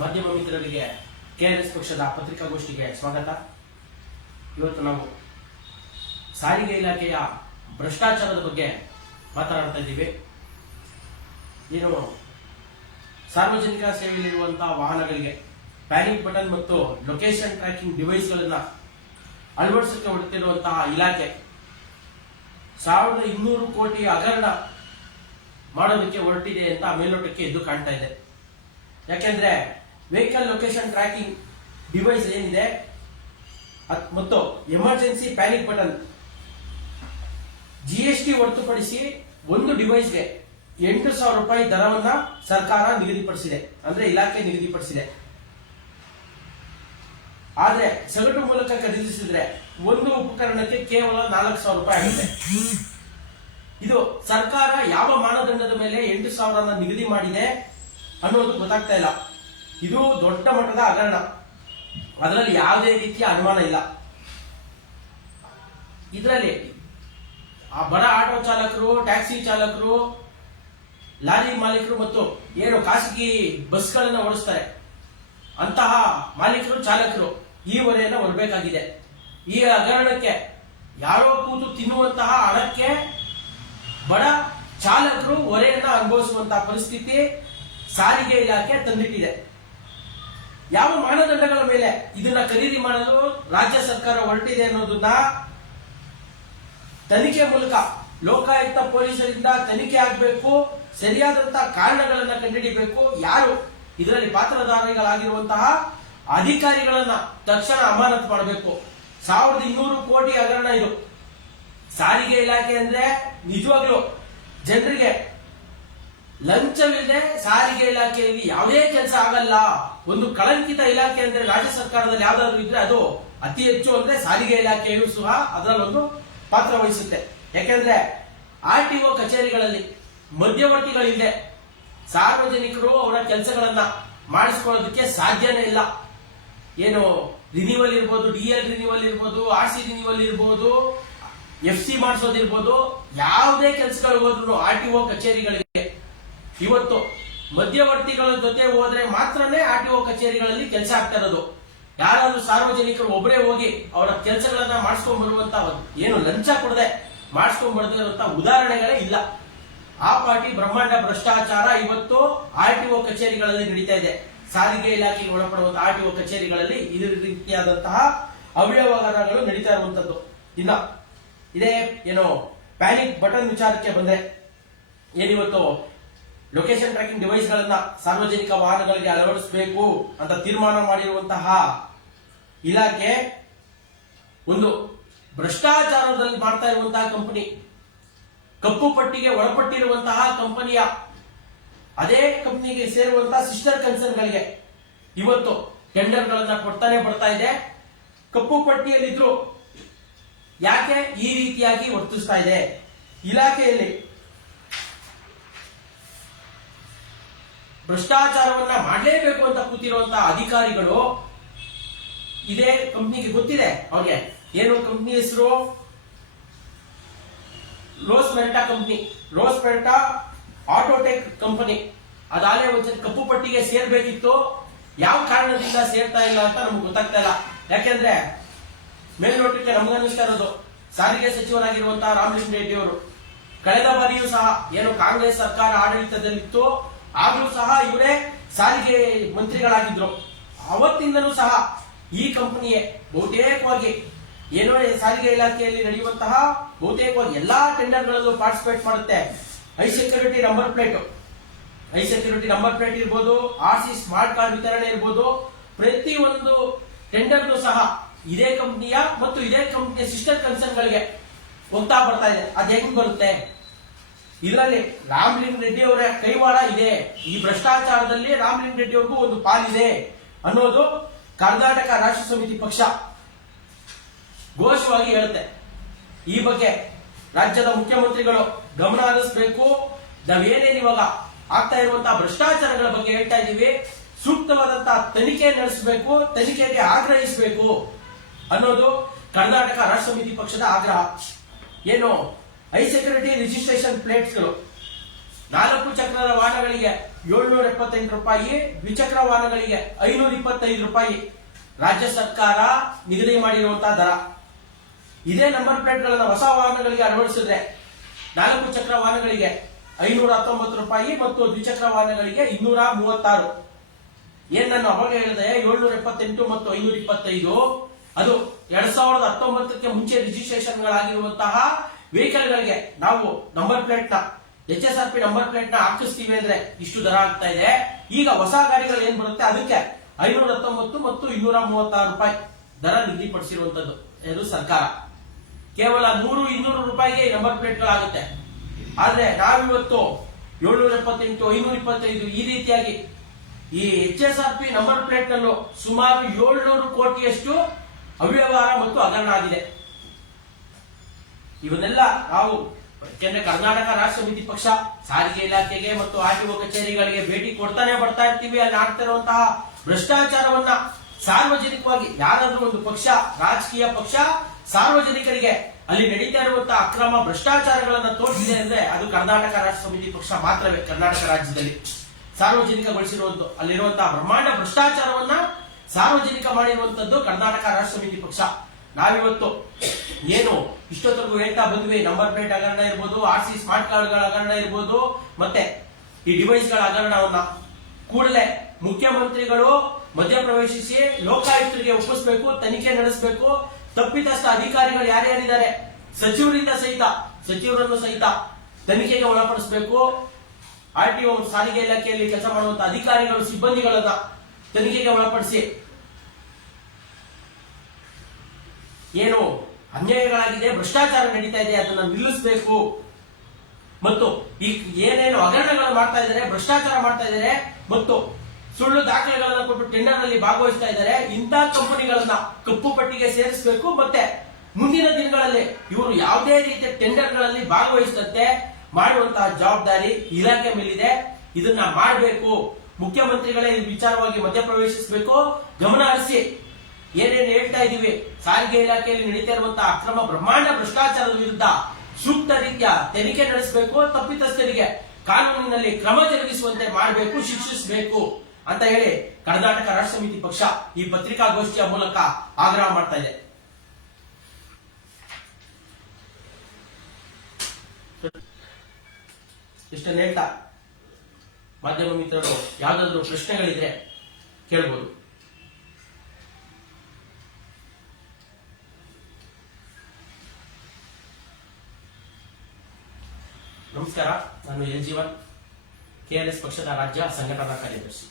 ಮಾಧ್ಯಮ ಮಿತ್ರರಿಗೆ ಎಸ್ ಪಕ್ಷದ ಪತ್ರಿಕಾಗೋಷ್ಠಿಗೆ ಸ್ವಾಗತ. ಇವತ್ತು ನಾವು ಸಾರಿಗೆ ಇಲಾಖೆಯ ಭ್ರಷ್ಟಾಚಾರದ ಬಗ್ಗೆ ಮಾತನಾಡ್ತಾ ಇದ್ದೀವಿ. ಏನು ಸಾರ್ವಜನಿಕ ಸೇವೆಯಲ್ಲಿರುವಂತಹ ವಾಹನಗಳಿಗೆ ಪ್ಯಾನಿಕ್ ಬಟನ್ ಮತ್ತು ಲೊಕೇಶನ್ ಟ್ರ್ಯಾಕಿಂಗ್ ಡಿವೈಸ್ಗಳನ್ನು ಅಳವಡಿಸಕ್ಕೆ ಹೊರಟಿರುವಂತಹ ಇಲಾಖೆ ಸಾವಿರದ ಇನ್ನೂರು ಕೋಟಿ ಹಗರಣ ಮಾಡೋದಕ್ಕೆ ಹೊರಟಿದೆ ಅಂತ ಮೇಲ್ನೋಟಕ್ಕೆ ಎದ್ದು ಕಾಣ್ತಾ ಇದೆ. ಯಾಕೆಂದ್ರೆ ವೆಹಿಕಲ್ ಲೊಕೇಶನ್ ಟ್ರ್ಯಾಕಿಂಗ್ ಡಿವೈಸ್ ಏನಿದೆ? ಮತ್ತು ಎಮರ್ಜೆನ್ಸಿ ಪ್ಯಾನಿಕ್ ಬಟನ್ ಟಿ ಹೊರತುಪಡಿಸಿ ಒಂದು ಡಿವೈಸ್ಗೆ ಎಂಟು ಸಾವಿರ ರೂಪಾಯಿ ದರವನ್ನ ಸರ್ಕಾರ ನಿಗದಿಪಡಿಸಿದೆ. ಅಂದ್ರೆ ಇಲಾಖೆ ನಿಗದಿಪಡಿಸಿದೆ. ಆದ್ರೆ ಸಗಟು ಮೂಲಕ ಖರೀದಿಸಿದ್ರೆ ಒಂದು ಉಪಕರಣಕ್ಕೆ ಕೇವಲ ನಾಲ್ಕು ಸಾವಿರ ರೂಪಾಯಿ ಆಗುತ್ತೆ. ಇದು ಸರ್ಕಾರ ಯಾವ ಮಾನದಂಡದ ಮೇಲೆ ಎಂಟು ಸಾವಿರನ ನಿಗದಿ ಮಾಡಿದೆ ಅನ್ನೋದು ಗೊತ್ತಾಗ್ತಾ ಇಲ್ಲ. ಇದು ದೊಡ್ಡ ಮಟ್ಟದ ಹಗರಣ. ಅದರಲ್ಲಿ ಯಾವುದೇ ರೀತಿಯ ಅನುಮಾನ ಇಲ್ಲ. ಇದರಲ್ಲಿ ಆ ಬಡ ಆಟೋ ಚಾಲಕರು, ಟ್ಯಾಕ್ಸಿ ಚಾಲಕರು, ಲಾರಿ ಮಾಲೀಕರು ಮತ್ತು ಏನು ಖಾಸಗಿ ಬಸ್ಗಳನ್ನು ಓಡಿಸ್ತಾರೆ. ಅಂತಹ ಮಾಲೀಕರು, ಚಾಲಕರು ಈ ಹೊರೆಯನ್ನು ಹೊರಬೇಕಾಗಿದೆ. ಈ ಹಗರಣಕ್ಕೆ ಯಾರೋ ಕೂತು ತಿನ್ನುವಂತಹ ಹಣಕ್ಕೆ ಬಡ ಚಾಲಕರು ಹೊರೆಯನ್ನ ಅನುಭವಿಸುವಂತಹ ಪರಿಸ್ಥಿತಿ ಸಾರಿಗೆ ಇಲಾಖೆ ತಂದಿಟ್ಟಿದೆ. ಯಾವ ಮಾನದಂಡಗಳ ಮೇಲೆ ಇದನ್ನ ಖರೀದಿ ಮಾಡಲು ರಾಜ್ಯ ಸರ್ಕಾರ ಹೊರಟಿದೆ ಅನ್ನೋದನ್ನ ತನಿಖೆ ಮೂಲಕ ಲೋಕಾಯುಕ್ತ ಪೊಲೀಸರಿಂದ ತನಿಖೆ ಆಗಬೇಕು ಸರಿಯಾದಂತಹ ಕಾರಣಗಳನ್ನ ಕಂಡುಹಿಡಿಬೇಕು. ಯಾರು? ಇದರಲ್ಲಿ ಪಾತ್ರಧಾರಿಗಳಾಗಿರುವಂತಹ ಅಧಿಕಾರಿಗಳನ್ನ ತಕ್ಷಣ ಅಮಾನತು ಮಾಡಬೇಕು. ಸಾವಿರದ ಇನ್ನೂರು ಕೋಟಿ ಹಗರಣ ಇದು. ಸಾರಿಗೆ ಇಲಾಖೆ ಅಂದ್ರೆ ನಿಜವಾಗ್ಲು ಜನರಿಗೆ ಲಂಚವಿಲ್ಲದೆ ಸಾರಿಗೆ ಇಲಾಖೆಯಲ್ಲಿ ಯಾವುದೇ ಕೆಲಸ ಆಗಲ್ಲ. ಒಂದು ಕಳಂಕಿತ ಇಲಾಖೆ ಅಂದ್ರೆ ರಾಜ್ಯ ಸರ್ಕಾರದಲ್ಲಿ ಯಾವ್ದಾದ್ರು ಇದ್ರೆ ಅದು ಅತಿ ಹೆಚ್ಚು ಅಂದ್ರೆ ಸಾರಿಗೆ ಇಲಾಖೆಯು ಸಹ ಅದರಲ್ಲೊಂದು ಪಾತ್ರ ವಹಿಸುತ್ತೆ. ಯಾಕೆಂದ್ರೆ ಆರ್ ಟಿ ಒ ಕಚೇರಿಗಳಲ್ಲಿ ಮಧ್ಯವರ್ತಿಗಳಿಲ್ಲದೆ ಸಾರ್ವಜನಿಕರು ಅವರ ಕೆಲಸಗಳನ್ನ ಮಾಡಿಸ್ಕೊಳ್ಳೋದಕ್ಕೆ ಸಾಧ್ಯನೇ ಇಲ್ಲ. ಏನು ರಿನಿವಲ್ ಇರ್ಬೋದು ಡಿ ಎಲ್ ರಿನಿವಲ್ ಇರ್ಬೋದು ಆರ್ ಸಿ ರಿನಿವಲ್ ಇರ್ಬೋದು ಎಫ್ ಸಿ ಮಾಡಿಸೋದಿರ್ಬೋದು, ಯಾವುದೇ ಕೆಲಸಗಳು ಹೋದ್ರು ಆರ್ ಟಿ ಒ ಕಚೇರಿಗಳಿಗೆ ಇವತ್ತು ಮಧ್ಯವರ್ತಿಗಳ ಜೊತೆ ಹೋದ್ರೆ ಮಾತ್ರನೇ ಆರ್ ಟಿ ಒ ಕಚೇರಿಗಳಲ್ಲಿ ಕೆಲಸ ಆಗ್ತಾ ಇರೋದು. ಯಾರಾದ್ರೂ ಸಾರ್ವಜನಿಕರು ಒಬ್ಬರೇ ಹೋಗಿ ಅವರ ಕೆಲಸಗಳನ್ನ ಮಾಡಿಸ್ಕೊಂಡ್ ಬರುವಂತ ಏನು ಲಂಚ ಕೊಡದೆ ಮಾಡಿಸ್ಕೊಂಡ್ ಬರ್ದೇ ಇರುವಂತ ಉದಾಹರಣೆಗಳೇ ಇಲ್ಲ. ಆ ಪಾರ್ಟಿ ಬ್ರಹ್ಮಾಂಡ ಭ್ರಷ್ಟಾಚಾರ ಇವತ್ತು ಆರ್ ಟಿ ಒ ಕಚೇರಿಗಳಲ್ಲಿ ನಡೀತಾ ಇದೆ. ಸಾರಿಗೆ ಇಲಾಖೆಗೆ ಒಳಪಡುವಂತಹ ಆರ್ ಟಿ ಒ ಕಚೇರಿಗಳಲ್ಲಿ ಇದೇ ರೀತಿಯಾದಂತಹ ಅವ್ಯವಹಾರಗಳು ನಡೀತಾ ಇರುವಂತದ್ದು. ಇನ್ನ ಇದೇ, ಏನು ಪ್ಯಾನಿಕ್ ಬಟನ್ ವಿಚಾರಕ್ಕೆ ಬಂದ್ರೆ ಏನಿವತ್ತು ಲೊಕೇಶನ್ ಟ್ರ್ಯಾಕಿಂಗ್ ಡಿವೈಸ್ ಗಳನ್ನ ಸಾರ್ವಜನಿಕ ವಾಹನಗಳಿಗೆ ಅಳವಡಿಸಬೇಕು ಅಂತ ತೀರ್ಮಾನ ಮಾಡಿರುವಂತಹ ಇಲಾಖೆ ಒಂದು ಭ್ರಷ್ಟಾಚಾರದಲ್ಲಿ ಮಾಡ್ತಾ ಇರುವಂತಹ ಕಂಪನಿ ಕಪ್ಪು ಪಟ್ಟಿಗೆ ಒಳಪಟ್ಟಿರುವಂತಹ ಕಂಪನಿಯ ಅದೇ ಕಂಪನಿಗೆ ಸೇರುವಂತಹ ಸಿಸ್ಟರ್ ಕನ್ಸರ್ನ್ಗಳಿಗೆ ಇವತ್ತು ಟೆಂಡರ್ ಗಳನ್ನ ಕೊಡ್ತಾನೆ ಬರ್ತಾ ಇದೆ. ಕಪ್ಪು ಪಟ್ಟಿಯಲ್ಲಿದ್ರು ಯಾಕೆ ಈ ರೀತಿಯಾಗಿ ವರ್ತಿಸ್ತಾ ಇದೆ? ಇಲಾಖೆಯಲ್ಲಿ ಭ್ರಷ್ಟಾಚಾರವನ್ನ ಮಾಡಲೇಬೇಕು ಅಂತ ಕೂತಿರುವಂತಹ ಅಧಿಕಾರಿಗಳು ಇದೇ ಕಂಪ್ನಿಗೆ ಗೊತ್ತಿದೆ ಅವ್ರಿಗೆ. ಏನು ಕಂಪ್ನಿ ಹೆಸರು? Rosmerta company. Rosmerta autotech company. ಅದಾಲೇ ಒಂದ್ಸರಿ ಕಪ್ಪು ಪಟ್ಟಿಗೆ ಸೇರ್ಬೇಕಿತ್ತು. ಯಾವ ಕಾರಣದಿಂದ ಸೇರ್ತಾ ಇಲ್ಲ ಅಂತ ನಮ್ಗೆ ಗೊತ್ತಾಗ್ತಾ ಇಲ್ಲ. ಯಾಕೆಂದ್ರೆ ಮೇಲ್ನೋಟಕ್ಕೆ ನಮಗನ್ನಿಸ್ತಾ ಇರೋದು ಸಾರಿಗೆ ಸಚಿವರಾಗಿರುವಂತಹ ರಾಮಕೃಷ್ಣ ರೆಡ್ಡಿ ಅವರು. ಕಳೆದ ಬಾರಿಯೂ ಸಹ ಏನು ಕಾಂಗ್ರೆಸ್ ಸರ್ಕಾರ ಆಡಳಿತದಲ್ಲಿತ್ತು. ಆಗಲೂ ಸಹ ಇವರೇ ಸಾರಿಗೆ ಮಂತ್ರಿಗಳಾಗಿದ್ರು. ಅವತ್ತಿಂದಲೂ ಸಹ ಈ ಕಂಪನಿಯೇ ಬಹುತೇಕವಾಗಿ ಏನೋ ಸಾರಿಗೆ ಇಲಾಖೆಯಲ್ಲಿ ನಡೆಯುವಂತಹ ಬಹುತೇಕವಾಗಿ ಎಲ್ಲಾ ಟೆಂಡರ್ಗಳಲ್ಲೂ ಪಾರ್ಟಿಸಿಪೇಟ್ ಮಾಡುತ್ತೆ. High security number plate. High security number plate ಇರ್ಬೋದು ಆರ್ ಸಿ ಸ್ಮಾರ್ಟ್ ಕಾರ್ಡ್ ವಿತರಣೆ ಇರ್ಬೋದು, ಪ್ರತಿಯೊಂದು ಟೆಂಡರ್ನು ಸಹ ಇದೇ ಕಂಪ್ನಿಯ ಮತ್ತು ಇದೇ ಕಂಪನಿಯ ಸಿಸ್ಟರ್ ಕನ್ಸರ್ನ್ ಗಳಿಗೆ ಹೋಗ್ತಾ ಬರ್ತಾ ಇದೆ. ಅದು ಹೆಂಗ್ ಬರುತ್ತೆ? ಇದರಲ್ಲಿ ರಾಮಲಿಂಗ ರೆಡ್ಡಿ ಅವರ ಕೈವಾಡ ಇದೆ. ಈ ಭ್ರಷ್ಟಾಚಾರದಲ್ಲಿ ರಾಮಲಿಂಗ ರೆಡ್ಡಿ ಅವ್ರಿಗೂ ಒಂದು ಪಾಲಿದೆ ಅನ್ನೋದು ಕರ್ನಾಟಕ ರಾಷ್ಟ್ರ ಸಮಿತಿ ಪಕ್ಷ ಘೋಷವಾಗಿ ಹೇಳುತ್ತೆ. ಈ ಬಗ್ಗೆ ರಾಜ್ಯದ ಮುಖ್ಯಮಂತ್ರಿಗಳು ಗಮನ ಹರಿಸಬೇಕು. ನಾವೇನೇನು ಇವಾಗ ಆಗ್ತಾ ಇರುವಂತಹ ಭ್ರಷ್ಟಾಚಾರಗಳ ಬಗ್ಗೆ ಹೇಳ್ತಾ ಇದ್ದೀವಿ ಸೂಕ್ತವಾದಂತಹ ತನಿಖೆ ನಡೆಸಬೇಕು, ತನಿಖೆಗೆ ಆಗ್ರಹಿಸಬೇಕು ಅನ್ನೋದು ಕರ್ನಾಟಕ ರಾಷ್ಟ್ರ ಸಮಿತಿ ಪಕ್ಷದ ಆಗ್ರಹ. ಏನು ಐ ಸೆಕ್ಯೂರಿಟಿ ರಿಜಿಸ್ಟ್ರೇಷನ್ ಪ್ಲೇಟ್ಸ್ಗಳು. ನಾಲ್ಕು ಚಕ್ರದ ವಾಹನಗಳಿಗೆ ಏಳ್ನೂರ ಎಪ್ಪತ್ತೆಂಟು ರೂಪಾಯಿ, ದ್ವಿಚಕ್ರ ವಾಹನಗಳಿಗೆ ಐನೂರ ಇಪ್ಪತ್ತೈದು ರೂಪಾಯಿ. ರಾಜ್ಯ ಸರ್ಕಾರ ನಿಗದಿ ಮಾಡಿರುವಂತಹ ದರ. ಇದೇ ನಂಬರ್ ಪ್ಲೇಟ್ಗಳನ್ನ ಹೊಸ ವಾಹನಗಳಿಗೆ ಅಳವಡಿಸಿದ್ರೆ ನಾಲ್ಕು ಚಕ್ರ ವಾಹನಗಳಿಗೆ ಐನೂರ ಹತ್ತೊಂಬತ್ತು ರೂಪಾಯಿ ಮತ್ತು ದ್ವಿಚಕ್ರ ವಾಹನಗಳಿಗೆ ಇನ್ನೂರ ಮೂವತ್ತಾರು. ಏನ್ ನಾನು ಅವಾಗ ಹೇಳಿದೆ? ಏಳ್ನೂರ ಎಪ್ಪತ್ತೆಂಟು ಮತ್ತು ಐನೂರ ಇಪ್ಪತ್ತೈದು. ಅದು ಎರಡ್ ಸಾವಿರದ ಹತ್ತೊಂಬತ್ತಕ್ಕೆ ಮುಂಚೆ ರಿಜಿಸ್ಟ್ರೇಷನ್ ಗಳಾಗಿರುವಂತಹ ವೆಹಿಕಲ್ ಗಳಿಗೆ ನಾವು number ಪ್ಲೇಟ್ನ H S R P number ಪ್ಲೇಟ್ನ ಹಾಕಿಸ್ತೀವಿ ಅಂದ್ರೆ ಇಷ್ಟು ದರ ಆಗ್ತಾ ಇದೆ. ಈಗ ಹೊಸ ಗಾಡಿಗಳು ಏನ್ ಬರುತ್ತೆ? ಅದಕ್ಕೆ ಐನೂರ ಹತ್ತೊಂಬತ್ತು ಮತ್ತು ಇನ್ನೂರ ಮೂವತ್ತಾರು ರೂಪಾಯಿ ದರ ನಿಗದಿಪಡಿಸಿರುವಂತದ್ದು ಇದು ಸರ್ಕಾರ. ಕೇವಲ ನೂರು, ಇನ್ನೂರು ರೂಪಾಯಿಗೆ ನಂಬರ್ ಪ್ಲೇಟ್ಗಳಾಗುತ್ತೆ. ಆದ್ರೆ ನಾವಿವತ್ತು ಏಳ್ನೂರ ಎಪ್ಪತ್ತೆಂಟು, ಐನೂರ ಇಪ್ಪತ್ತೈದು ಈ ರೀತಿಯಾಗಿ ಈ H S R P number plate ನಲ್ಲೂ ಸುಮಾರು ಏಳ್ನೂರು ಕೋಟಿಯಷ್ಟು ಅವ್ಯವಹಾರ ಮತ್ತು ಹಗರಣ ಆಗಿದೆ. ಇವನ್ನೆಲ್ಲ ನಾವು ಯಾಕೆಂದ್ರೆ ಕರ್ನಾಟಕ ರಾಷ್ಟ್ರ ಸಮಿತಿ ಪಕ್ಷ, ಸಾರಿಗೆ ಇಲಾಖೆಗೆ ಮತ್ತು ಆರ್ಟಿಒ ಕಚೇರಿಗಳಿಗೆ ಭೇಟಿ ಕೊಡ್ತಾನೆ ಬರ್ತಾ ಇರ್ತೀವಿ. ಅಲ್ಲಿ ಆಗ್ತಿರುವಂತಹ ಭ್ರಷ್ಟಾಚಾರವನ್ನ ಸಾರ್ವಜನಿಕವಾಗಿ ಯಾರಾದ್ರೂ ಒಂದು ಪಕ್ಷ, ರಾಜಕೀಯ ಪಕ್ಷ ಸಾರ್ವಜನಿಕರಿಗೆ ಅಲ್ಲಿ ನಡೀತಾ ಇರುವಂತಹ ಅಕ್ರಮ ಭ್ರಷ್ಟಾಚಾರಗಳನ್ನ ತೋರಿಸಿದೆ ಅಂದ್ರೆ ಅದು ಕರ್ನಾಟಕ ರಾಷ್ಟ್ರ ಸಮಿತಿ ಪಕ್ಷ ಮಾತ್ರವೇ, ಕರ್ನಾಟಕ ರಾಜ್ಯದಲ್ಲಿ. ಸಾರ್ವಜನಿಕಗೊಳಿಸಿರುವಂತ ಅಲ್ಲಿರುವಂತಹ ಬ್ರಹ್ಮಾಂಡ ಭ್ರಷ್ಟಾಚಾರವನ್ನ ಸಾರ್ವಜನಿಕ ಮಾಡಿರುವಂತದ್ದು ಕರ್ನಾಟಕ ರಾಷ್ಟ್ರ ಸಮಿತಿ ಪಕ್ಷ. ನಾವಿವತ್ತು ಏನು? ಇಷ್ಟೊತ್ತರೆಗೂ ಹೇಳ್ತಾ ಬಂದ್ವಿ. ನಂಬರ್ ಪ್ಲೇಟ್ ಹಗರಣ ಇರ್ಬೋದು ಆರ್ ಸಿ ಸ್ಮಾರ್ಟ್ ಕಾರ್ಡ್ಗಳ ಹಗರಣ ಇರ್ಬೋದು, ಮತ್ತೆ ಈ ಡಿವೈಸ್ಗಳ ಹಗರಣವನ್ನ ಕೂಡಲೇ ಮುಖ್ಯಮಂತ್ರಿಗಳು ಮಧ್ಯಪ್ರವೇಶಿಸಿ ಲೋಕಾಯುಕ್ತರಿಗೆ ಒಪ್ಪಿಸಬೇಕು, ತನಿಖೆ ನಡೆಸಬೇಕು. ತಪ್ಪಿತಸ್ಥ ಅಧಿಕಾರಿಗಳು ಯಾರ್ಯಾರಿದ್ದಾರೆ? ಸಚಿವರಿಂದ ಸಹಿತ, ಸಚಿವರನ್ನು ಸಹಿತ ತನಿಖೆಗೆ ಒಳಪಡಿಸಬೇಕು. ಆರ್ ಟಿ ಸಾರಿಗೆ ಇಲಾಖೆಯಲ್ಲಿ ಕೆಲಸ ಮಾಡುವಂತ ಅಧಿಕಾರಿಗಳು, ಸಿಬ್ಬಂದಿಗಳನ್ನ ತನಿಖೆಗೆ ಒಳಪಡಿಸಿ. ಏನು? ಅನ್ಯಾಯಗಳಾಗಿದೆ, ಭ್ರಷ್ಟಾಚಾರ ನಡೀತಾ ಇದೆ ಅದನ್ನು ನಿಲ್ಲಿಸಬೇಕು. ಮತ್ತು ಈ ಏನೇನು ಹಗರಣಗಳು ಮಾಡ್ತಾ ಇದ್ದಾರೆ, ಭ್ರಷ್ಟಾಚಾರ ಮಾಡ್ತಾ ಇದ್ದಾರೆ, ಮತ್ತು ಸುಳ್ಳು ದಾಖಲೆಗಳನ್ನು ಕೊಟ್ಟು ಟೆಂಡರ್ನಲ್ಲಿ ಭಾಗವಹಿಸ್ತಾ ಇದ್ದಾರೆ, ಇಂಥ ಕಂಪನಿಗಳನ್ನ ಕಪ್ಪು ಪಟ್ಟಿಗೆ ಸೇರಿಸಬೇಕು, ಮತ್ತೆ ಮುಂದಿನ ದಿನಗಳಲ್ಲಿ ಇವರು ಯಾವುದೇ ರೀತಿಯ ಟೆಂಡರ್ಗಳಲ್ಲಿ ಭಾಗವಹಿಸದಂತೆ ಮಾಡುವಂತಹ ಜವಾಬ್ದಾರಿ ಇಲಾಖೆ ಮೇಲಿದೆ. ಇದನ್ನ ಮಾಡಬೇಕು. ಮುಖ್ಯಮಂತ್ರಿಗಳೇ ಈ ವಿಚಾರವಾಗಿ ಮಧ್ಯಪ್ರವೇಶಿಸಬೇಕು. ಗಮನ ಹರಿಸಿ. ಏನೇನು ಹೇಳ್ತಾ ಇದೀವಿ ಸಾರಿಗೆ ಇಲಾಖೆಯಲ್ಲಿ ನಡೀತಾ ಇರುವಂತಹ ಅಕ್ರಮ ಬ್ರಹ್ಮಾಂಡ ಭ್ರಷ್ಟಾಚಾರದ ವಿರುದ್ಧ ಸೂಕ್ತ ರೀತಿಯ ತನಿಖೆ ನಡೆಸಬೇಕು ತಪ್ಪಿತಸ್ಥರಿಗೆ ಕಾನೂನಿನಲ್ಲಿ ಕ್ರಮ ಜರುಗಿಸುವಂತೆ ಮಾಡಬೇಕು, ಶಿಕ್ಷಿಸಬೇಕು ಅಂತ ಹೇಳಿ ಕರ್ನಾಟಕ ರಾಷ್ಟ್ರ ಸಮಿತಿ ಪಕ್ಷ ಈ ಪತ್ರಿಕಾಗೋಷ್ಠಿಯ ಮೂಲಕ ಆಗ್ರಹ ಮಾಡ್ತಾ ಇದೆ. ಇಷ್ಟನ್ನು ಹೇಳ್ತಾ? ಮಾಧ್ಯಮ ಮಿತ್ರರು, ಯಾವುದಾದ್ರೂ ಪ್ರಶ್ನೆಗಳಿದ್ರೆ ಕೇಳ್ಬೋದು. ನಮಸ್ಕಾರ ನಾನು ಎಲ್ ಜೀವನ್ ಕೆಆರ್ಎಸ್ ಪಕ್ಷದ ರಾಜ್ಯ ಸಂಘಟನಾ ಕಾರ್ಯದರ್ಶಿ.